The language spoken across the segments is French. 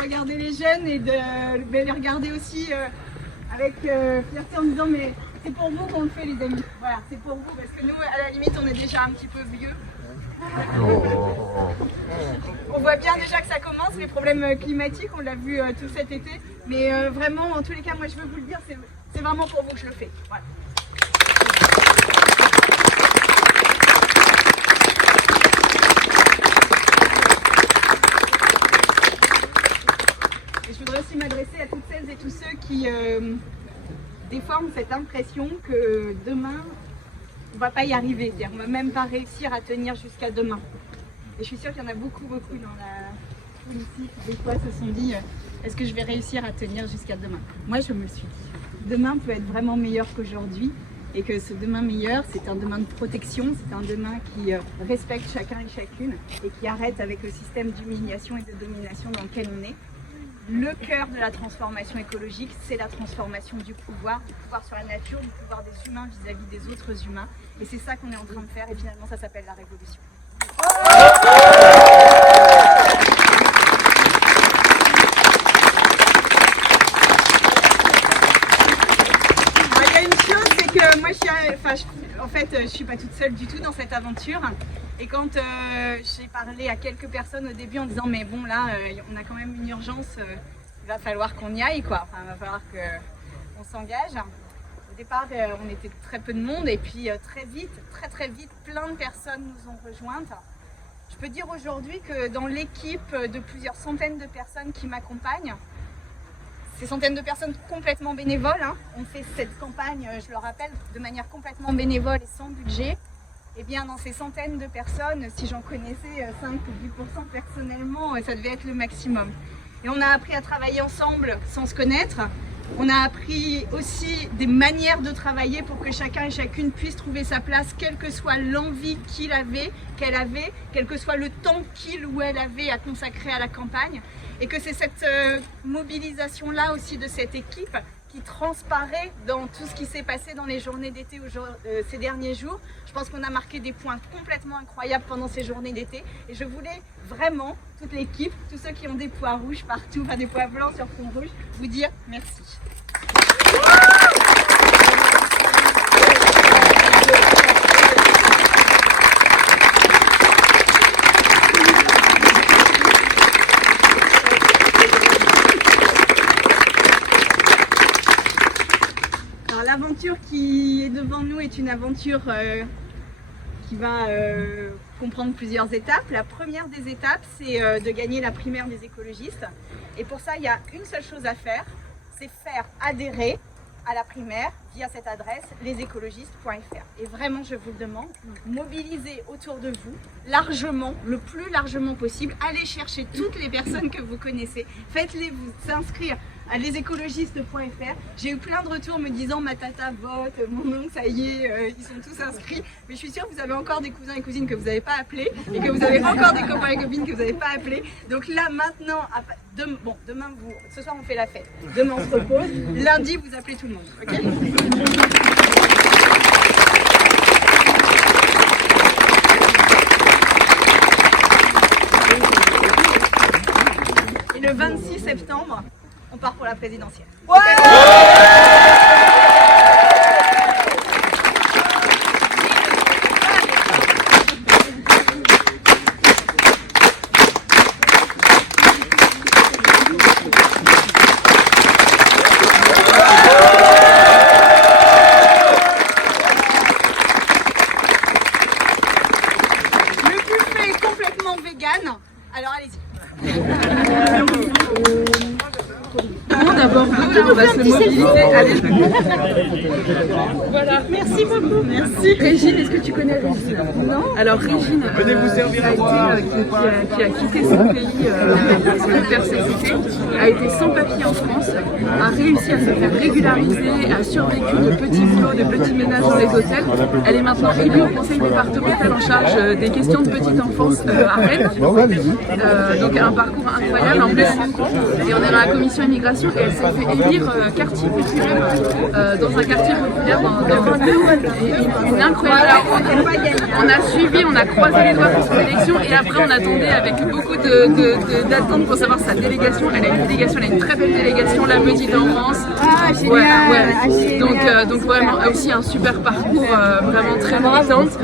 regarder les jeunes et de les regarder aussi avec fierté en disant mais c'est pour vous qu'on le fait les amis. Voilà, c'est pour vous parce que nous à la limite on est déjà un petit peu vieux. On voit bien déjà que ça commence, les problèmes climatiques, on l'a vu tout cet été. Mais vraiment, en tous les cas, moi je veux vous le dire, c'est vraiment pour vous que je le fais. Voilà. Et je voudrais aussi m'adresser à toutes celles et tous ceux qui, des fois, ont cette impression que demain, on ne va pas y arriver, c'est-à-dire on ne va même pas réussir à tenir jusqu'à demain. Et je suis sûre qu'il y en a beaucoup dans la foule ici qui des fois se sont dit est-ce que je vais réussir à tenir jusqu'à demain? Moi je me le suis dit. Demain peut être vraiment meilleur qu'aujourd'hui et que ce demain meilleur c'est un demain de protection, c'est un demain qui respecte chacun et chacune et qui arrête avec le système d'humiliation et de domination dans lequel on est. Le cœur de la transformation écologique, c'est la transformation du pouvoir sur la nature, du pouvoir des humains vis-à-vis des autres humains. Et c'est ça qu'on est en train de faire et finalement ça s'appelle la révolution. Il y a une chose, c'est que moi je suis pas toute seule du tout dans cette aventure. Et quand j'ai parlé à quelques personnes au début en disant mais bon là on a quand même une urgence, il va falloir qu'on y aille quoi, enfin, il va falloir qu'on s'engage. Au départ on était très peu de monde et puis très vite, plein de personnes nous ont rejointes. Je peux dire aujourd'hui que dans l'équipe de plusieurs centaines de personnes qui m'accompagnent, ces centaines de personnes complètement bénévoles, hein, on fait cette campagne, je le rappelle, de manière complètement bénévole et sans budget. Et bien dans ces centaines de personnes, si j'en connaissais 5 ou 10% personnellement, ça devait être le maximum. Et on a appris à travailler ensemble sans se connaître. On a appris aussi des manières de travailler pour que chacun et chacune puisse trouver sa place, quelle que soit l'envie qu'elle avait, quel que soit le temps qu'il ou elle avait à consacrer à la campagne. Et que c'est cette mobilisation-là aussi de cette équipe qui transparaît dans tout ce qui s'est passé dans les journées d'été ces derniers jours. Je pense qu'on a marqué des points complètement incroyables pendant ces journées d'été et je voulais vraiment, toute l'équipe, tous ceux qui ont des pois rouges partout, enfin des pois blancs sur fond rouge, vous dire merci. L'aventure qui est devant nous est une aventure qui va comprendre plusieurs étapes. La première des étapes, c'est de gagner la primaire des écologistes. Et pour ça, il y a une seule chose à faire, c'est faire adhérer à la primaire via cette adresse lesécologistes.fr. Et vraiment, je vous le demande, mobilisez autour de vous largement, le plus largement possible. Allez chercher toutes les personnes que vous connaissez. Faites-les vous inscrire à lesécologistes.fr. J'ai eu plein de retours me disant ma tata vote, mon oncle, ça y est, ils sont tous inscrits. Mais je suis sûre que vous avez encore des cousins et cousines que vous n'avez pas appelés et que vous avez encore des copains et copines que vous n'avez pas appelés. Donc là, maintenant, demain, ce soir on fait la fête. Demain on se repose. Lundi, vous appelez tout le monde. Okay. Et le 26 septembre, on part pour la présidentielle. Ouais. Le buffet est complètement vegan, alors allez-y. D'abord, on va se mobiliser. Allez. Voilà. Merci beaucoup. Merci. Régine, est-ce que tu connais Régine? Non. Alors Régine qui a quitté son pays parce que persécuté, a été sans papier en France, a réussi à se faire régulariser, a survécu de petits boulots, de petits ménages dans les hôtels. Elle est maintenant élue au conseil départemental en charge des questions de petite enfance à Rennes. Donc un parcours incroyable. En plus, et on est dans la commission Immigration et elle s'est fait élire quartier populaire dans un quartier populaire une incroyable. On a suivi, on a croisé les doigts pour son élection et après on attendait avec beaucoup d'attente pour savoir sa délégation. Elle a une délégation, elle a une très belle délégation, la petite enfance. Ah, génial. Donc vraiment aussi un super parcours vraiment très militante.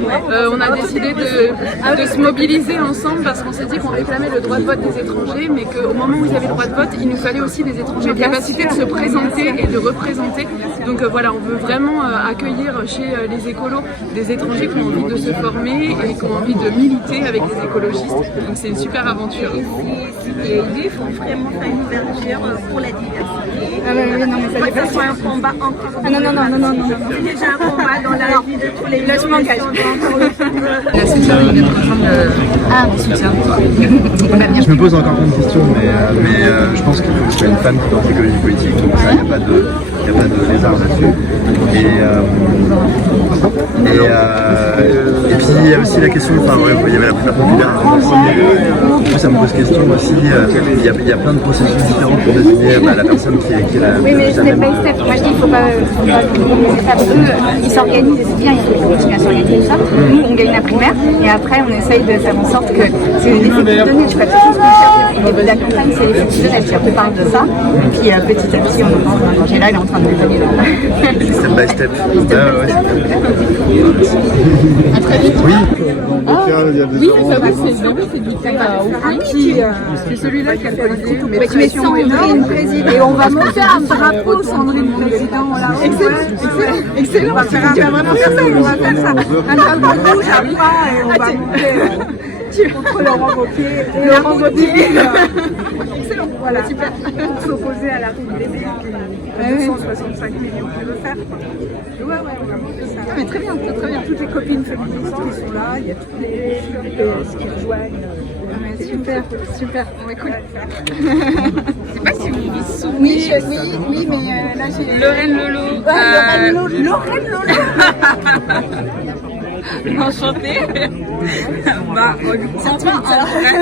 On a décidé de se mobiliser ensemble parce qu'on s'est dit qu'on réclamait le droit de vote des étrangers, mais qu'au moment où il y avait le droit de vote, il nous fallait aussi des étrangers en capacité de se présenter et de représenter. Donc voilà, on veut vraiment accueillir chez les écolos des étrangers qui ont envie de se former et qui ont envie de militer avec les écologistes. Donc c'est une super aventure. Et il faut vraiment faire une ouverture pour la diversité. Ah oui, non, mais ça Pas que ce soit un combat encore. Ah non. C'est déjà un combat dans la vie de tous les jours. Là, je m'engage. La Césaire vient de rejoindre en soutien. Je me pose encore plein de questions, mais je pense qu'il faut que je sois une femme qui porte l'écologie politique, donc ça, il n'y a pas de lézard là-dessus. Et puis il y a aussi la question, enfin ouais, il y avait la primaire populaire en premier, du coup ça me pose question aussi, il y a plein de processus différents pour désigner la personne qui est la Oui, mais step by step, moi je dis qu'il ne faut pas eux, ils s'organisent, c'est bien, il faut continuer à s'organiser ça. Nous, on gagne la primaire et après on essaye de faire en sorte que c'est les effectifs donnés, je crois que c'est tout ce qu'on cherche. Au début de la campagne, c'est les effectifs donnés, on te parle de ça. Puis petit à petit, on pense, Angela, elle est en train de détailler là. step by step. À très vite. Oui. Oui, ça va, c'est du thé au fruit. C'est celui-là qui a fait le Tu mets Sandrine président et on va monter un drapeau Sandrine président là. Excellent. On va vraiment faire ça. On va faire ça. Un drapeau rouge à bras et on va monter contre Laurent Wauquiez. Laurent Wauquiez. Excellent. Voilà, super. S'opposer à la République, 265 millions qu'il veut faire. Ouais, Ah, mais très bien. Toutes les copines féministes qui sont là, il y a tous les qui rejoignent. Super. Bon, écoute. Je sais pas si vous vous souvenez. Oui, mais là j'ai. Lorraine Lolo. Lorraine Lolo. Enchantée.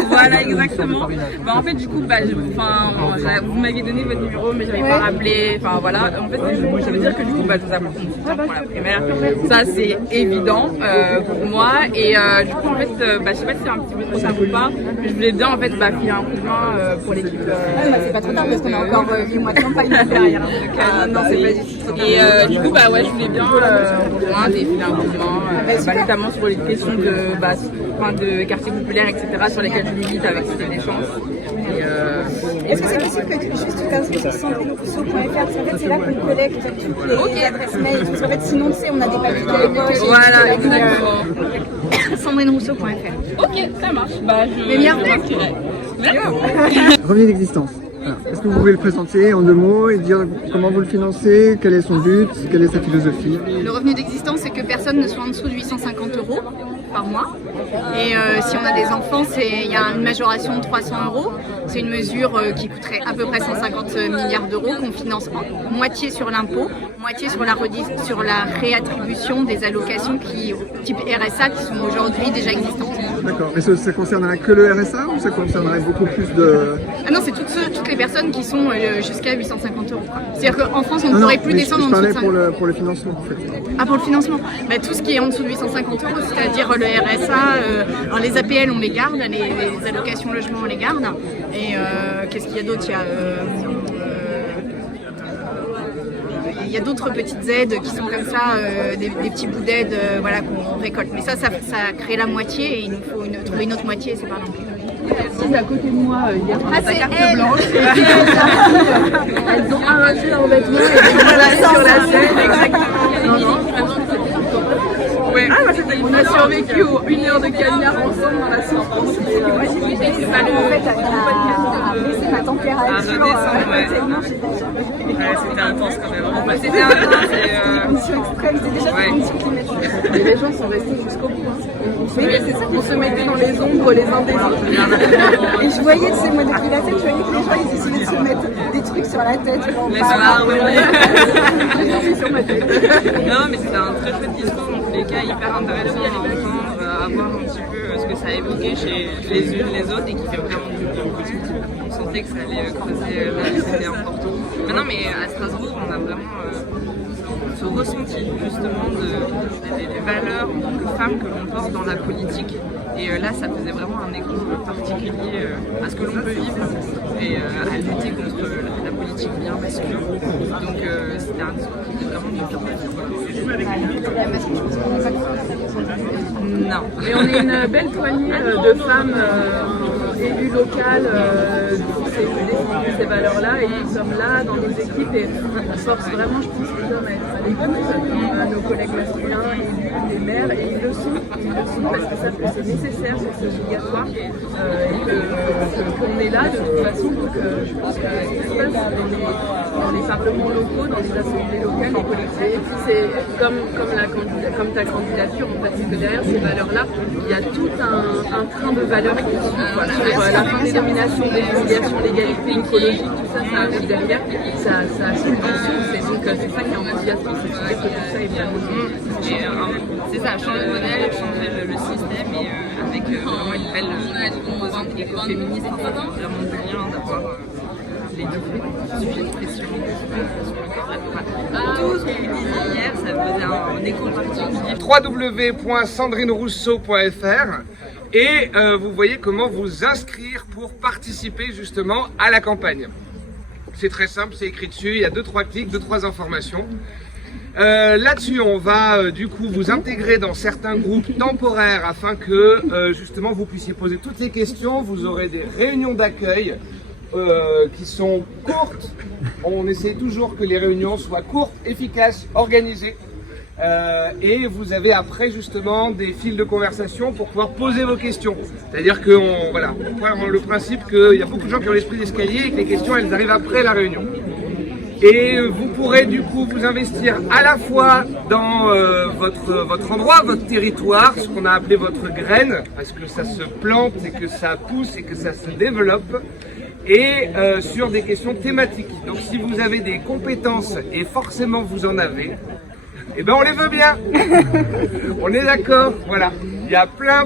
Voilà, exactement. En fait, du coup, vous m'aviez donné votre numéro, mais j'avais pas rappelé. Enfin voilà. En fait, ça veut dire que du coup, je vous appelle pour la primaire. Ça, c'est évident pour moi. Et du coup, en fait, je sais pas si c'est un petit peu trop simple ou pas, mais je voulais bien en fait filer un coup de main pour l'équipe. C'est pas trop tard parce qu'on a encore 8 mois de campagne derrière. Non, c'est pas du tout trop tard. Et du coup, je voulais bien rejoindre et filer un coup de main. Notamment sur les questions de quartier populaire, etc., sur lesquelles je milite avec Cité des Chances. Est-ce que c'est possible que juste tu t'inscris sur sandrinerousseau.fr parce qu'en fait c'est là qu'on collecte toutes les adresses mail parce qu'en fait sinon tu sais on a des papiers à l'époque. Voilà, exactement. Sandrinerousseau.fr. Ok, ça marche. Mais bien fait. Revenu d'existence. Est-ce que vous pouvez le présenter en 2 mots et dire comment vous le financez, quel est son but, quelle est sa philosophie? Le revenu d'existence, c'est que personne ne soit en dessous de 850 € par mois. Et si on a des enfants, il y a une majoration de 300 €. C'est une mesure qui coûterait à peu près 150 milliards d'euros qu'on finance moitié sur l'impôt, moitié sur la réattribution des allocations type RSA qui sont aujourd'hui déjà existantes. D'accord. Mais ça concernerait que le RSA ou ça concernerait beaucoup plus de... Ah non, c'est toutes les personnes qui sont jusqu'à 850 €. C'est-à-dire qu'en France, on ne pourrait plus descendre en dessous de 50 €. Pour le financement, en fait. Ah, pour le financement, tout ce qui est en dessous de 850 €, c'est-à-dire le RSA, alors les APL on les garde, les allocations logement on les garde, et qu'est-ce qu'il y a d'autre? Il y a d'autres petites aides qui sont comme ça, des petits bouts d'aide qu'on récolte. Mais ça crée la moitié et il nous faut trouver une autre moitié et c'est pas non plus. Assise à côté de moi hier dans sa carte elle. blanche. Elles ont arraché leurs vêtements et elles sur la scène. Exactement. Ouais. On a survécu aux 1 heure de cagnard ensemble dans la souffrance. C'est pas le C'est ma température. c'était intense quand même. C'était intense. Conditions extrêmes, c'est déjà des conditions climatiques. Mais les gens sont restés jusqu'au bout. On se mettait dans les ombres les uns des autres. Et je voyais, tu sais, moi depuis la tête, je voyais que les gens ils essayaient de se mettre des trucs sur la tête. Les soirs, sur ma tête. Non, mais c'était un très chouette discours, dans tous les cas, hyper intéressant à entendre, à voir un petit peu ce que ça a évoqué chez les unes les autres et qui fait vraiment du bien. sentais que ça allait creuser là où c'était important. Non, mais à Strasbourg, on a vraiment ce ressenti justement des valeurs en tant que femmes que l'on porte dans la politique. Et là, ça faisait vraiment un écho particulier à ce que l'on peut vivre et à lutter contre la politique bien masculine. Donc c'était un discours qui était vraiment non. Et on est une belle poignée de femmes élues locales pour ces valeurs-là, et nous sommes là dans nos équipes et on force vraiment, je pense, les hommes à être à l'écoute, nos collègues masculins élus, les maires, et ils le sont parce qu'ils savent que c'est nécessaire, que c'est obligatoire, et qu'on est là de toute façon. Donc je pense que ce qui se passe dans les parlements locaux, dans les assemblées locales, les collectivités, c'est comme ta candidature, en fait, c'est que derrière ces valeurs-là, il y a tout un train de valeurs qui suit, voilà, sur la fin des nominations, des humiliations, l'égalité écologique, tout ça, ça arrive derrière, ça subventionne, donc c'est ça qui est enthousiasmant, c'est que tout ça est bien mené. C'est ça, changer le modèle, changer le système, et avec vraiment une belle composante éco-féministe, ça fait vraiment du bien d'avoir les deux sujets de pression sur le corps. Tout ce que vous disiez hier, ça faisait un écho particulier. www.sandrinerousseau.fr et vous voyez comment vous inscrire pour participer justement à la campagne. C'est très simple, c'est écrit dessus, il y a 2-3 clics, 2-3 informations. Là-dessus, on va du coup vous intégrer dans certains groupes temporaires afin que justement vous puissiez poser toutes les questions. Vous aurez des réunions d'accueil qui sont courtes. On essaie toujours que les réunions soient courtes, efficaces, organisées. Et vous avez après justement des fils de conversation pour pouvoir poser vos questions. C'est-à-dire que on prend le principe qu'il y a beaucoup de gens qui ont l'esprit d'escalier et que les questions elles arrivent après la réunion. Et vous pourrez du coup vous investir à la fois dans votre endroit, votre territoire, ce qu'on a appelé votre graine, parce que ça se plante et que ça pousse et que ça se développe, et sur des questions thématiques. Donc si vous avez des compétences, et forcément vous en avez, eh ben on les veut bien. On est d'accord, voilà. Il y a plein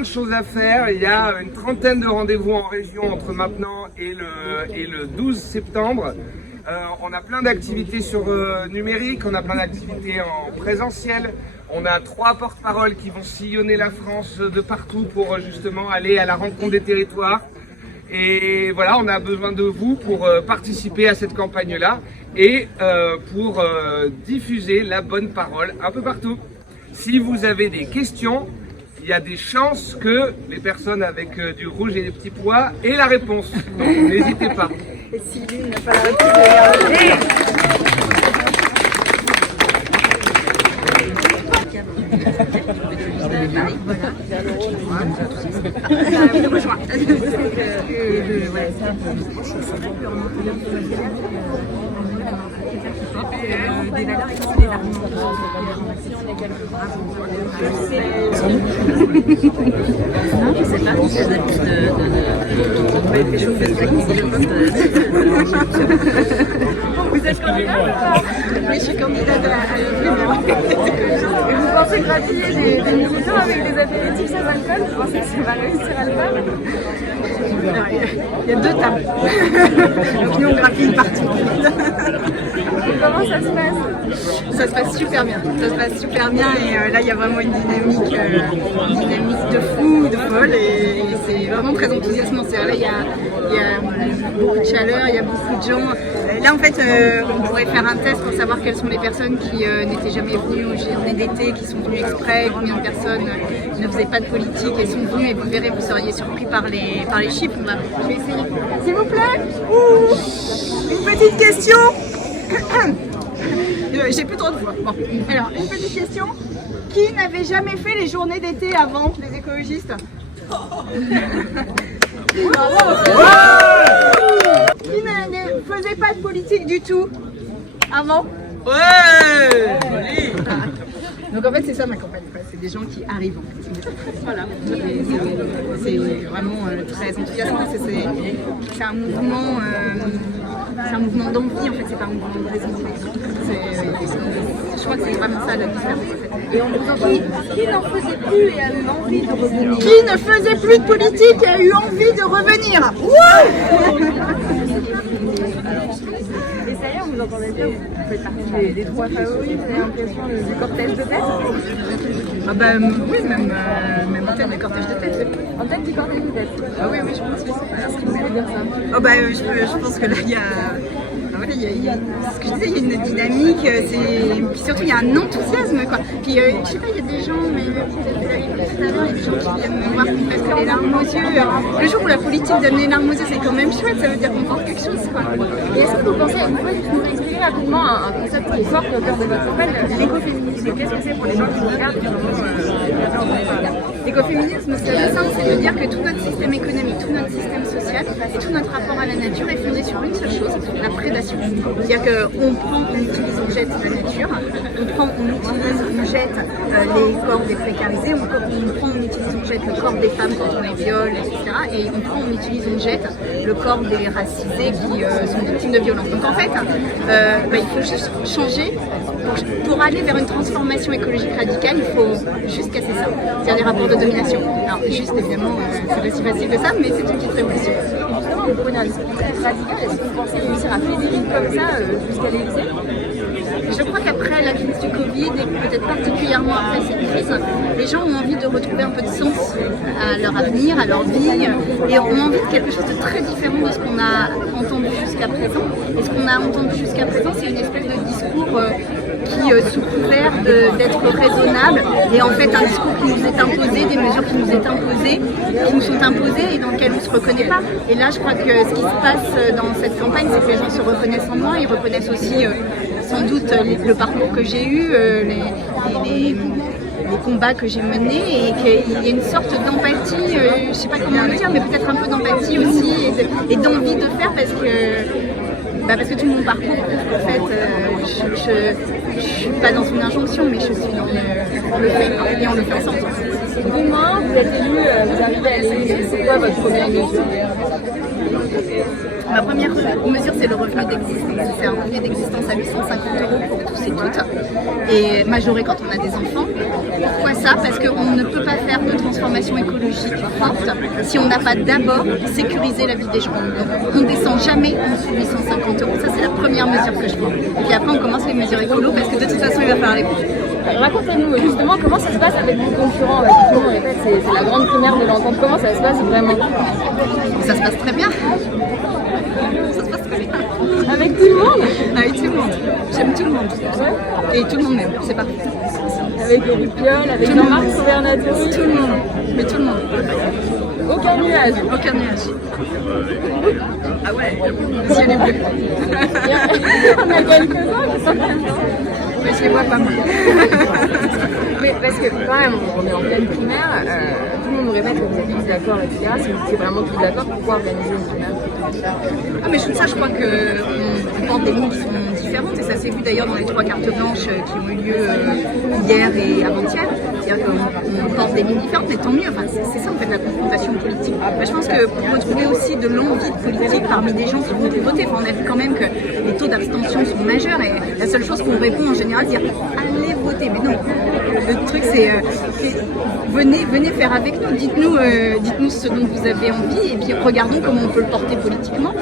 de choses à faire. Il y a une trentaine de rendez-vous en région entre maintenant et le 12 septembre. On a plein d'activités sur numérique, on a plein d'activités en présentiel. On a 3 porte-paroles qui vont sillonner la France de partout pour justement aller à la rencontre des territoires. Et voilà, on a besoin de vous pour participer à cette campagne-là et pour diffuser la bonne parole un peu partout. Si vous avez des questions, il y a des chances que les personnes avec du rouge et des petits pois aient la réponse. Donc n'hésitez pas. Et Sylvie n'a pas la réponse de regarder. Des valeurs et les arguments. Si on est quelque part, je sais pas, si les habitudes de être réchauffé, vous êtes candidate ou pas? Oui, je suis candidate à l'Europe. Et vous pensez grappiller des militants avec des apéritifs sans alcool? Vous pensez que ça va réussir à le faire? Il y a 2 tables. Donc nous on grappille partout. Comment ça se passe? Ça se passe super bien. Ça se passe super bien et là il y a vraiment une dynamique de fou, de folle et c'est vraiment très enthousiasmant. Là il y a beaucoup de chaleur, il y a beaucoup de gens. Là en fait on pourrait faire un test pour savoir quelles sont les personnes qui n'étaient jamais venues aux journées d'été, qui sont venues exprès, combien de personnes ne faisaient pas de politique et sont venues, et vous verrez, vous seriez surpris par les chiffres. Je vais essayer. S'il vous plaît, une petite question. J'ai plus trop de voix. Bon. Alors, une petite question. Qui n'avait jamais fait les journées d'été avant, les écologistes? Qui ne faisait pas de politique du tout avant? Ouais. Donc en fait c'est ça ma campagne, c'est des gens qui arrivent en fait. Voilà. C'est vraiment très enthousiasmant, c'est un mouvement d'envie en fait, c'est pas un mouvement de résistance. Je crois que c'est vraiment ça la différence en fait. Et on vous entend qui n'en faisait plus et a eu envie de revenir. Qui ne faisait plus de politique et a eu envie de revenir. Et ça y est, on vous entendait bien, vous faites partie des 3 favoris, vous avez l'impression du cortège de tête? Ah bah oui, même en tête du cortège de tête. En tête du cortège de tête? Ah oui, oui, je pense que Est-ce que vous allez dire ça? oh bah, je pense que là, il y a... Voilà, il y a ce que je disais, il y a une dynamique, puis surtout il y a un enthousiasme quoi. Puis je sais pas, il y a des gens, mais vous l'avez vu tout à l'heure, il y a des gens qui viennent me voir qui me presque les larmes aux yeux. Le jour où la politique donne les larmes aux yeux, c'est quand même chouette, ça veut dire qu'on porte quelque chose quoi. Et est-ce que vous pensez, vous pouvez nous expliquer rapidement un concept qui est fort au cœur de votre campagne, l'écoféminisme? Qu'est-ce que c'est pour les gens qui regardent? L'écoféminisme, c'est assez simple, c'est de dire que tout notre système économique, tout notre système social et tout notre rapport à la nature est fondé sur une seule chose, la prédation. C'est-à-dire qu'on prend, on utilise, on jette la nature, on prend, on utilise, on jette les corps des précarisés, on prend, on utilise, on jette le corps des femmes quand on les viole, etc. Et on prend, on utilise, on jette le corps des racisés qui sont victimes de violences. Donc en fait, il faut juste changer. Pour aller vers une transformation écologique radicale, il faut juste casser ça, c'est-à-dire les rapports de domination. Alors juste évidemment, c'est pas si facile que ça, mais c'est une petite révolution. Justement, vous prenez un discours très radical, est-ce que vous pensez réussir à fédérer comme ça jusqu'à l'Élysée? Je crois qu'après la crise du Covid et peut-être particulièrement après cette crise, les gens ont envie de retrouver un peu de sens à leur avenir, à leur vie et ont envie de quelque chose de très différent de ce qu'on a entendu jusqu'à présent. Et ce qu'on a entendu jusqu'à présent, c'est une espèce de discours qui, sous couvert d'être raisonnable, et en fait un discours qui nous est imposé, des mesures qui nous sont imposées et dans lesquelles on ne se reconnaît pas. Et là, je crois que ce qui se passe dans cette campagne, c'est que les gens se reconnaissent en moi, ils reconnaissent aussi sans doute le parcours que j'ai eu, les combats que j'ai menés, et qu'il y a une sorte d'empathie, je ne sais pas comment le dire, mais peut-être un peu d'empathie aussi et d'envie de faire parce que tout mon parcours prouve qu'en fait, je ne suis pas dans une injonction, mais je suis dans le fait, et on le fait ensemble. Demain, vous êtes élu, vous arrivez à l'Élysée, c'est quoi votre première mesure? Ma première mesure, c'est le revenu d'existence. C'est un revenu d'existence à 850 € pour tous et toutes, et majoré quand on a des enfants. Pourquoi ça? Parce qu'on ne peut pas faire de transformation écologique forte si on n'a pas d'abord sécurisé la vie des gens. Donc, on ne descend jamais en dessous de 850 €. Ça, c'est la première mesure que je prends. Et puis après, on commence les mesures écolo parce que de toute façon, il va falloir les prendre. Racontez-nous justement comment ça se passe avec vos concurrents. Tout le monde répète, c'est la grande primaire de l'entente. Comment ça se passe vraiment? Ça se passe très bien. Ça se passe très bien. Avec tout le monde? Avec tout le monde. J'aime tout le monde. Et tout le monde m'aime, c'est parfait. Avec Éric Piolle, avec Jean-Marc Sauvernatori? Tout le monde. Mais tout le monde. Aucun nuage? Aucun nuage. Ah ouais, le ciel est bleu. On a quelques-uns. Mais je les vois pas moi. Mais parce que quand même, on est en pleine primaire, tout le monde nous répète que vous êtes tous d'accord, etc. Si vous êtes vraiment tous d'accord, pourquoi organiser une primaire? Ah mais ça, je crois qu'on porte des lignes qui sont différentes, et ça s'est vu d'ailleurs dans les 3 cartes blanches qui ont eu lieu hier et avant-hier. C'est-à-dire qu'on porte des lignes différentes, mais tant mieux. Enfin, c'est ça en fait la confrontation politique. Je pense que pour retrouver aussi de l'envie de politique parmi des gens qui vont voter, on a vu quand même que les taux d'abstention sont majeurs, et la seule chose qu'on répond en général, c'est dire allez voter. Mais non, le truc c'est venez faire avec nous, dites-nous ce dont vous avez envie, et puis regardons comment on peut le porter politiquement.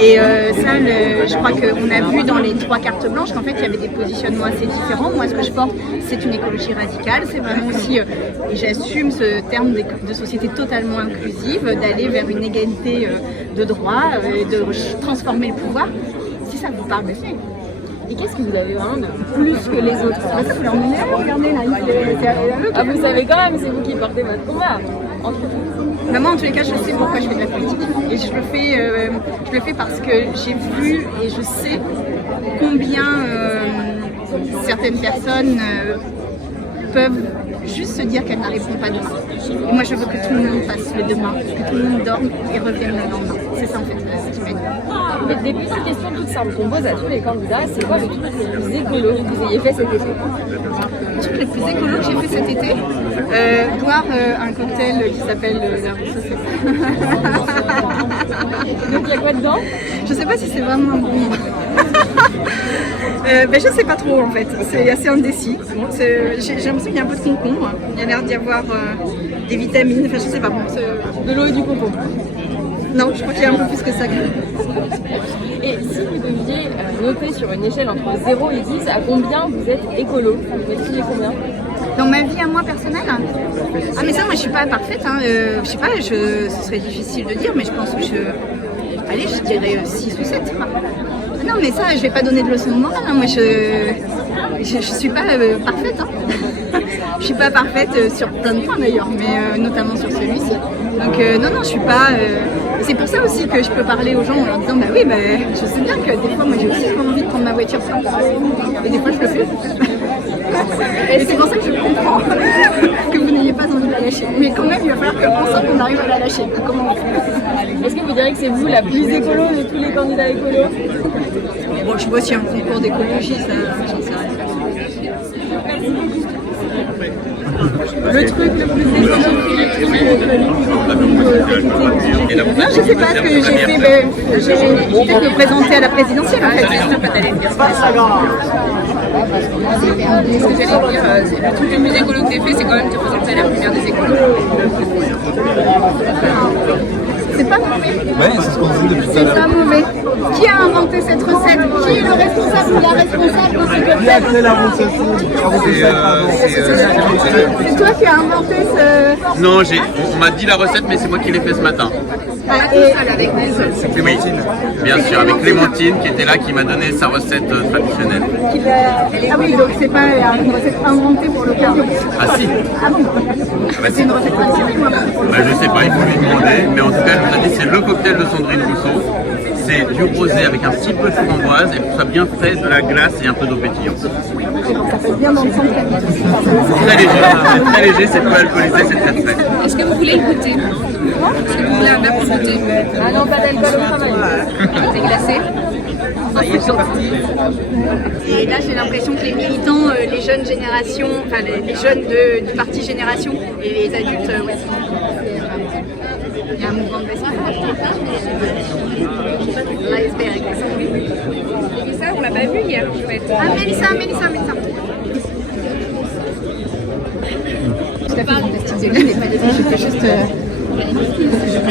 Et ça, je crois qu'on a vu dans les 3 cartes blanches qu'en fait il y avait des positionnements assez différents. Moi, ce que je porte, c'est une écologie radicale, c'est vraiment aussi, et j'assume ce terme de société totalement inclusive, d'aller vers une égalité de droits, de transformer le pouvoir. Si ça vous parle, c'est. Et qu'est-ce que vous avez vraiment de plus que les autres? Ça, vous leur menez, regardez là, Ah, vous savez quand même, c'est vous qui portez votre combat. Entre vous. Moi, en tous les cas, je sais pourquoi je fais de la politique. Et je le fais parce que j'ai vu et je sais combien certaines personnes peuvent juste se dire qu'elles n'arriveront pas demain. Et moi, je veux que tout le monde fasse le demain, que tout le monde dorme et revienne le lendemain. C'est ça en fait ce qui m'aide. Des petites questions toutes simples qu'on pose à tous les candidats, c'est quoi le truc le plus écolo que vous ayez fait cet été? Le truc le plus écolo que j'ai fait cet été, boire un cocktail qui s'appelle Donc il y a quoi dedans? Je sais pas si c'est vraiment un bon nom. Je sais pas trop en fait, c'est assez indécis. J'ai l'impression qu'il y a un peu de concombre, il y a l'air d'y avoir des vitamines, enfin je sais pas. Bon, De l'eau et du coco. non, je crois qu'il y a un peu plus que ça. Et si vous deviez noter sur une échelle entre 0 et 10, à combien vous êtes écolo? Vous mettriez combien? Dans ma vie à moi personnelle? Ah mais ça, moi je suis pas parfaite, hein. Je sais pas, ce serait difficile de dire, mais je pense que allez, je dirais 6 ou 7. Non mais ça, je vais pas donner de leçons de morale, hein. Moi je suis pas parfaite, hein. Je suis pas parfaite sur plein de points d'ailleurs, mais notamment sur celui-ci. Donc non, je suis pas... C'est pour ça aussi que je peux parler aux gens en leur disant bah oui, je sais bien que des fois moi j'ai aussi envie de prendre ma voiture sans et des fois je le fais. Et c'est pour ça que je comprends que vous n'ayez pas envie de la lâcher. Mais quand même, il va falloir qu'ensemble on arrive à la lâcher. Comment on fait? Est-ce que vous diriez que c'est vous la plus écolo de tous les candidats écolos? Bon, je sais pas s'il y a un concours d'écologie, ça, j'en sais rien. Le truc le plus écolo Non, je sais pas ce que j'ai fait. J'ai peut-être me présenter à la présidentielle en fait. Ce que j'allais dire, le truc le plus écolo que tu as fait, c'est quand même te présenter à la primaire des écolos. C'est pas mauvais. Ouais, c'est ce qu'on dit depuis tout à C'est l'heure. pas mauvais. Qui a inventé cette recette? Qui est le responsable ou la responsable de ce cocktail? C'est toi qui as inventé ce... Non, on m'a dit la recette, mais c'est moi qui l'ai fait ce matin. Avec Oui, bien sûr, avec Clémentine qui était là, qui m'a donné sa recette traditionnelle. Ah oui, donc c'est pas une recette inventée pour l'occasion. Ah si. Ah bon? C'est une recette traditionnelle, moi. Je sais pas, il faut lui demander, mais en tout cas, je vous ai dit, c'est le cocktail de Sandrine Rousseau. C'est du rosé avec un petit peu de framboise et tout ça bien frais, de la glace et un peu d'eau pétillante. Ça fait bien dans le centre. C'est très léger, c'est peu alcoolisé, c'est très frais. Est-ce que vous voulez le goûter? Est-ce que vous voulez un verre pour goûter? Ah non, pas d'alcool au travail. C'est glacé? Et là, j'ai l'impression que les militants, les jeunes générations, enfin les jeunes du parti Génération et les adultes, ouais, il y a un mouvement de bascule. L'iceberg. Et ça, on l'a pas vu hier en fait. Ah, Mélissa. Je t'ai fait fantastique de lui, mais je peux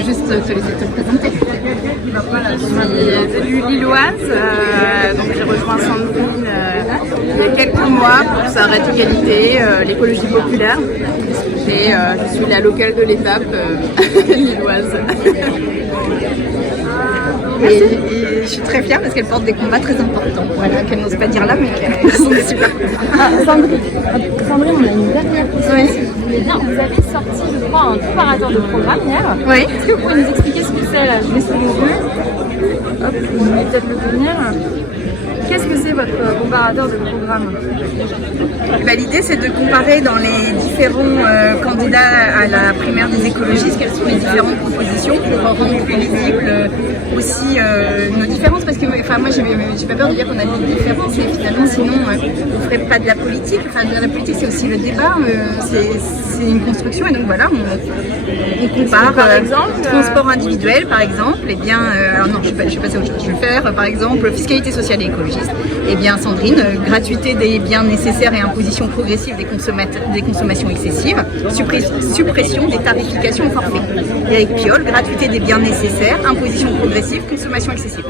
juste te laisser te présenter. Je suis élue lilloise, donc j'ai rejoint Sandrine il y a quelques mois pour sa radicalité, l'écologie populaire. Et je suis la locale de l'étape lilloise. Et je suis très fière parce qu'elle porte des combats très importants, voilà, qu'elle n'ose pas dire là, mais qu'elles sont super. Sandrine, on a une dernière question. Oui. Si vous voulez bien, vous avez sorti, je crois, un comparateur de programme hier. Oui. Est-ce que vous pouvez nous expliquer ce que c'est là? Je mets sous les yeux. Hop, vous pouvez peut-être le tenir. Qu'est-ce que c'est votre comparateur de programme? L'idée, c'est de comparer dans les différents candidats à la primaire des écologistes quelles sont les différentes propositions pour rendre plus lisible aussi nos différences. Parce que moi, j'ai pas peur de dire qu'on a des différences, et finalement, sinon, on ferait pas de la politique. Enfin, de la politique, c'est aussi le débat, c'est une construction, et donc voilà, on compare. Par exemple, transport individuel, par exemple, et bien, alors non, je vais passer à autre chose. Je vais faire, par exemple, fiscalité sociale et écologiste. Et bien, Sandrine, gratuité des biens nécessaires et imposition progressive des consommations excessives, suppression des tarifications au forfait. Et avec Piolle, gratuité des biens nécessaires, imposition progressive, consommation excessive.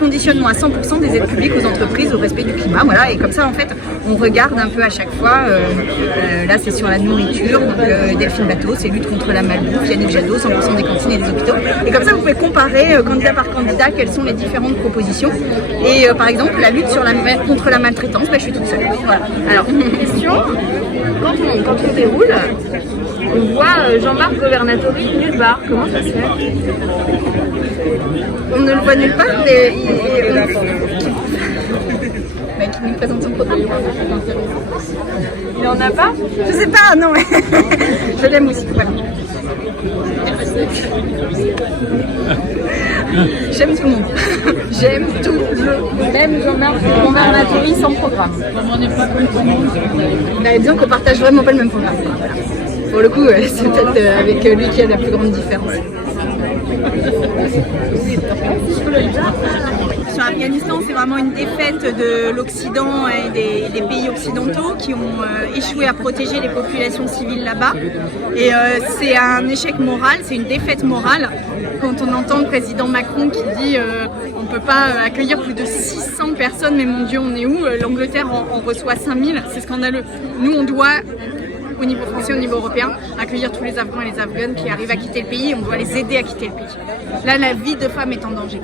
Conditionnement à 100% des aides publiques aux entreprises au respect du climat. Voilà, et comme ça, en fait, on regarde un peu à chaque fois. Là, c'est sur la nourriture. Donc, Delphine Bateau, c'est lutte contre la malbouffe. Yannick Jadot, 100% des cantines et des hôpitaux. Et comme ça, vous pouvez comparer candidat par candidat quelles sont les différentes propositions. Et par exemple, la lutte contre la maltraitance, je suis toute seule. Voilà. Alors, question, quand on déroule, on voit Jean-Marc Governatori nulle part. Comment ça se fait? on ne le voit nulle part, mais qui nous présente son produit. Il en a pas? Je sais pas, non mais je l'aime aussi, voilà. J'aime tout le monde. J'aime tout le monde. Même Jean-Marc Convernatori sans programme. Bah, disons qu'on partage vraiment pas le même programme. Voilà. Pour le coup, c'est peut-être avec lui qui a la plus grande différence. Sur l'Afghanistan, c'est vraiment une défaite de l'Occident et des pays occidentaux qui ont échoué à protéger les populations civiles là-bas. Et c'est un échec moral, c'est une défaite morale. Quand on entend le président Macron qui dit on ne peut pas accueillir plus de 600 personnes, mais mon Dieu, on est où? L'Angleterre en reçoit 5000, c'est scandaleux. Nous, on doit, au niveau français, au niveau européen, accueillir tous les Afghans et les Afghanes qui arrivent à quitter le pays. On doit les aider à quitter le pays. Là, la vie de femme est en danger.